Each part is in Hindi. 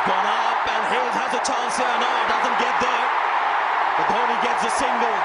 He's gone up and Hayes has a chance here. No, doesn't get there. But Dhoni gets a single.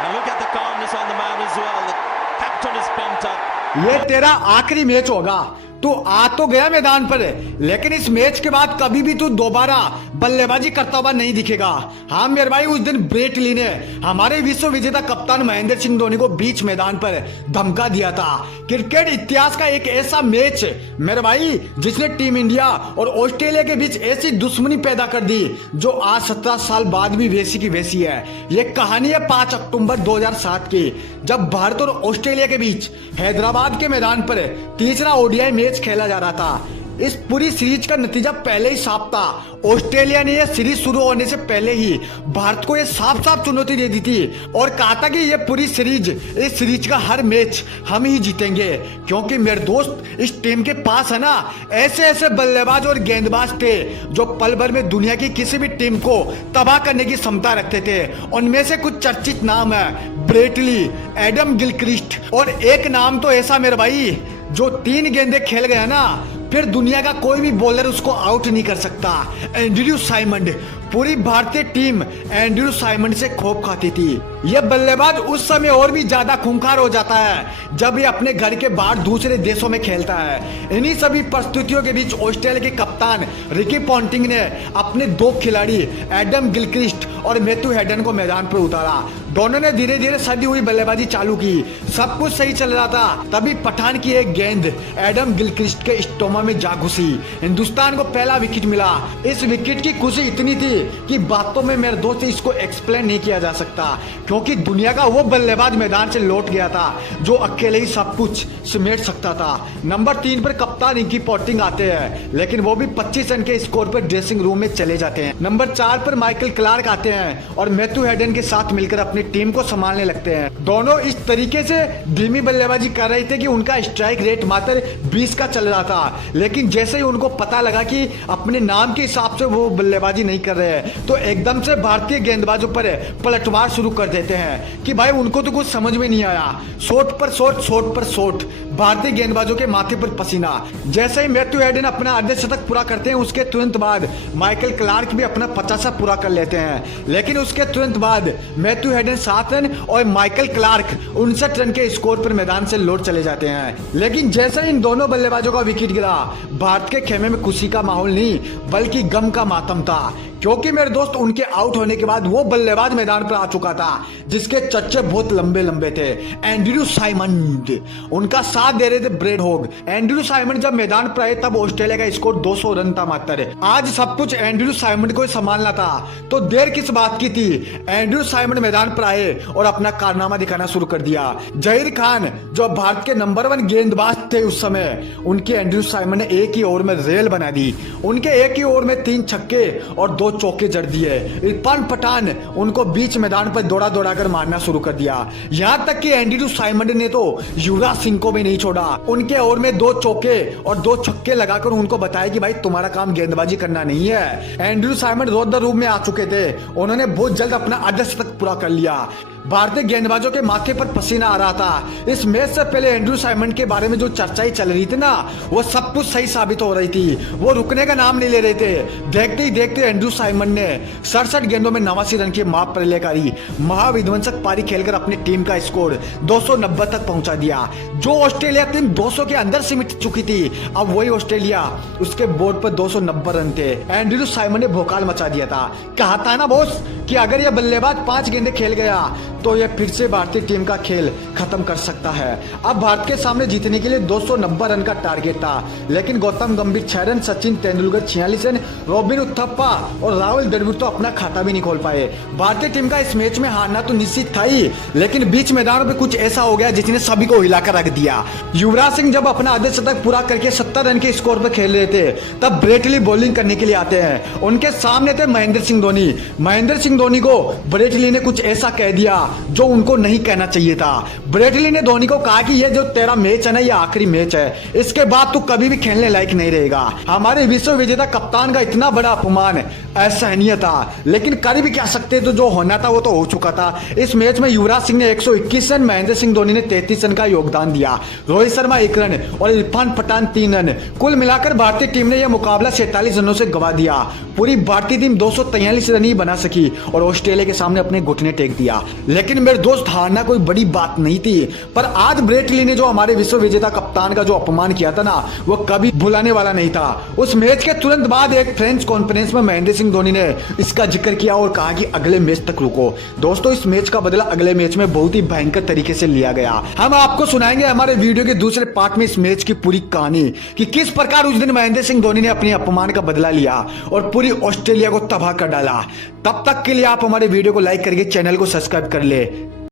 And look at the calmness on the man as well. The captain is pumped up. ये तेरा आखिरी मैच होगा। तू आ तो गया मैदान पर, लेकिन इस मैच के बाद कभी भी तू दोबारा बल्लेबाजी करता हुआ नहीं दिखेगा। हाँ मेरे भाई, उस दिन ब्रेट ली ने हमारे विश्व विजेता कप्तान महेंद्र सिंह धोनी को बीच मैदान पर धमका दिया था। क्रिकेट इतिहास का एक ऐसा मैच मेरे भाई जिसने टीम इंडिया और ऑस्ट्रेलिया के बीच ऐसी दुश्मनी पैदा कर दी जो आज 17 साल बाद भी वैसी की वैसी है। ये कहानी है 5 अक्टूबर 2007 की, जब भारत और ऑस्ट्रेलिया के बीच हैदराबाद के मैदान पर तीसरा ओडीआई मैच खेला जा रहा था। इस पूरी सीरीज का नतीजा पहले ही साफ था। ऑस्ट्रेलिया ने यह सीरीज शुरू होने से पहले ही भारत को यह साफ साफ चुनौती दे दी थी और कहा था कि यह पूरी सीरीज, इस सीरीज का हर मैच हम ही जीतेंगे, क्योंकि मेरे दोस्त इस टीम के पास है ना ऐसे ऐसे बल्लेबाज और गेंदबाज थे जो पल भर में दुनिया की किसी भी टीम को तबाह करने की क्षमता रखते थे। उनमें से कुछ चर्चित नाम है ब्रेट ली, एडम गिलक्रिस्ट और एक नाम तो ऐसा मेरे भाई जो 3 गेंदे खेल गया ना फिर दुनिया का कोई भी बॉलर उसको आउट नहीं कर सकता, एंड्रयू साइमंड। पूरी भारतीय टीम एंड्रयू साइमंड से खौफ खाती थी। यह बल्लेबाज उस समय और भी ज्यादा खूंखार हो जाता है जब ये अपने घर के बाहर दूसरे देशों में खेलता है। इन्हीं सभी परिस्थितियों के बीच ऑस्ट्रेलिया के कप्तान रिकी पॉन्टिंग ने अपने 2 खिलाड़ी एडम गिलक्रिस्ट और मैथ्यू हेडन को मैदान पर उतारा। दोनों ने धीरे धीरे सदी हुई बल्लेबाजी चालू की। सब कुछ सही चल रहा था, तभी पठान की एक गेंद एडम गिलक्रिस्ट के स्टोमा में जा घुसी। हिंदुस्तान को पहला विकेट मिला। इस विकेट की खुशी इतनी थी कि बातों में मेरे दोस्त इसको एक्सप्लेन नहीं किया जा सकता, क्योंकि दुनिया का वो बल्लेबाज मैदान से लौट गया था जो अकेले ही सब कुछ समेट सकता था। नंबर 3 पर कप्तान रिकी पॉन्टिंग आते हैं, लेकिन वो भी 25 रन के स्कोर पर ड्रेसिंग रूम में चले जाते हैं। नंबर 4 पर माइकल क्लार्क आते हैं और मैथ्यू हेडन के साथ मिलकर अपनी टीम को संभालने लगते हैं। दोनों इस तरीके से धीमी बल्लेबाजी कर रहे थे कि उनका स्ट्राइक रेट मात्र 20 का चल रहा था, लेकिन जैसे ही उनको पता लगा कि अपने नाम के हिसाब से वो बल्लेबाजी नहीं कर रहे हैं तो एकदम से भारतीय गेंदबाजों पर पलटवार शुरू कर देते हैं कि भाई उनको तो कुछ समझ में नहीं आया। शॉट पर शॉट, शॉट पर शॉट, भारतीय गेंदबाजों के माथे पर पसीना। जैसे ही मैथ्यू हेडन अपना अर्धशतक पूरा करते हैं उसके तुरंत बाद माइकल क्लार्क भी अपना 50 पूरा कर लेते हैं, लेकिन उसके तुरंत बाद मैथ्यू हेडन 7 रन और माइकल क्लार्क 59 रन के स्कोर पर मैदान से लौट चले जाते हैं। लेकिन जैसे इन दोनों बल्लेबाजों का विकेट गिरा, भारत के खेमे में खुशी का माहौल नहीं बल्कि गम का मातम था, क्योंकि मेरे दोस्त उनके आउट होने के बाद वो बल्लेबाज मैदान पर आ चुका था जिसके चच्चे बहुत लंबे लंबे थे, एंड्रयू साइमंड। उनका साथ दे रहे थे ब्रेड हॉग। एंड्रयू साइमंड जब मैदान पर आए तब ऑस्ट्रेलिया का स्कोर 200 रन था मात्र। आज सब कुछ एंड्रयू साइमंड को संभालना था, तो देर किस बात की थी। एंड्रयू साइमंड मैदान पर आए और अपना कारनामा दिखाना शुरू कर दिया। जहीर खान जो भारत के नंबर 1 गेंदबाज थे उस समय, उनके एंड्रयू साइमंड ने एक ही ओवर में रेल बना दी। उनके एक ही ओवर में 3 छक्के और 2 चौके जड़ दिए। इरफान पठान उनको बीच मैदान पर दौड़ा दौड़ा कर मारना शुरू कर दिया। यहां तक कि एंड्रयू साइमंड ने तो युवराज सिंह को भी नहीं छोड़ा। उनके ओवर में 2 चौके और 2 छक्के लगाकर उनको बताया कि भाई तुम्हारा काम गेंदबाजी करना नहीं है। Andrew Symonds road the room में आ चुके थे। उन्होंने बहुत जल्द अपना अर्धशतक पूरा कर लिया। भारतीय गेंदबाजों के माथे पर पसीना आ रहा था। इस मैच से पहले एंड्रयू साइमंड के बारे में जो चर्चाएं चल रही थी ना, वो सब कुछ सही साबित हो रही थी। वो रुकने का नाम नहीं ले रहे थे। देखते ही देखते एंड्रयू साइमंड ने 67 गेंदों में 89 रन की माप पर लेकर महाविध्वंसक पारी खेलकर अपनी टीम का स्कोर 290 तक पहुंचा दिया। जो ऑस्ट्रेलिया टीम 200 के अंदर सिमट चुकी थी, अब वही ऑस्ट्रेलिया उसके बोर्ड पर 290 रन थे। एंड्रयू साइमंड ने भोकाल मचा दिया था। कहा था ना बॉस कि अगर यह बल्लेबाज 5 गेंदे खेल गया तो यह फिर से भारतीय टीम का खेल खत्म कर सकता है। अब भारत के सामने जीतने के लिए 290 रन का टारगेट था, लेकिन गौतम गंभीर 6 run, Sachin Tendulkar 46 run, robin Uthappa और राहुल द्रविड़ तो अपना खाता भी नहीं खोल पाए। भारतीय टीम का इस मैच में हारना तो निश्चित था ही, लेकिन बीच मैदान पे कुछ ऐसा हो गया जिसने सभी को हिलाकर रख दिया। युवराज सिंह जब अपना अर्धशतक पूरा करके 70 रन के स्कोर पर खेल रहे थे, तब ब्रेट ली बॉलिंग करने के लिए आते हैं। उनके सामने थे महेंद्र सिंह धोनी। महेंद्र सिंह धोनी को ब्रेट ली ने कुछ ऐसा कह दिया जो उनको नहीं कहना चाहिए था। ब्रेट ली ने धोनी को कहा कि ये जो तेरा मैच है ना, ये आखिरी मैच है, इसके बाद तू कभी भी खेलने लायक नहीं रहेगा। हमारे विश्व विजेता कप्तान का इतना बड़ा अपमान असहनीय था, लेकिन कर भी क्या सकते, तो जो होना था वो तो हो चुका था। इस मैच में युवराज सिंह ने 121 रन, महेंद्र सिंह धोनी ने 33 रन का योगदान दिया, रोहित शर्मा 1 रन और इरफान पठान 3 रन। कुल मिलाकर भारतीय टीम ने यह मुकाबला 47 रनों से गंवा दिया। पूरी भारतीय टीम 243 रन ही बना सकी और ऑस्ट्रेलिया के सामने अपने घुटने टेक दिया। लेकिन मेरे दोस्त, हारना कोई बड़ी बात नहीं थी, पर आज ब्रेट ली ने जो हमारे विश्व विजेता कप्तान का जो अपमान किया था ना, वो कभी भुलाने वाला नहीं था। उस मैच के तुरंत बाद एक प्रेस कॉन्फ्रेंस में महेंद्र सिंह धोनी ने इसका जिक्र किया और कहा कि अगले मैच तक रुको। दोस्तों, इस मैच का बदला अगले मैच में बहुत ही भयंकर तरीके से लिया गया। हम आपको सुनाएंगे हमारे वीडियो के दूसरे पार्ट में इस मैच की पूरी कहानी कि किस प्रकार उस दिन महेंद्र सिंह धोनी ने अपने अपमान का बदला लिया और पूरी ऑस्ट्रेलिया को तबाह कर डाला। तब तक के लिए आप हमारे वीडियो को लाइक करके चैनल को सब्सक्राइब कर ले।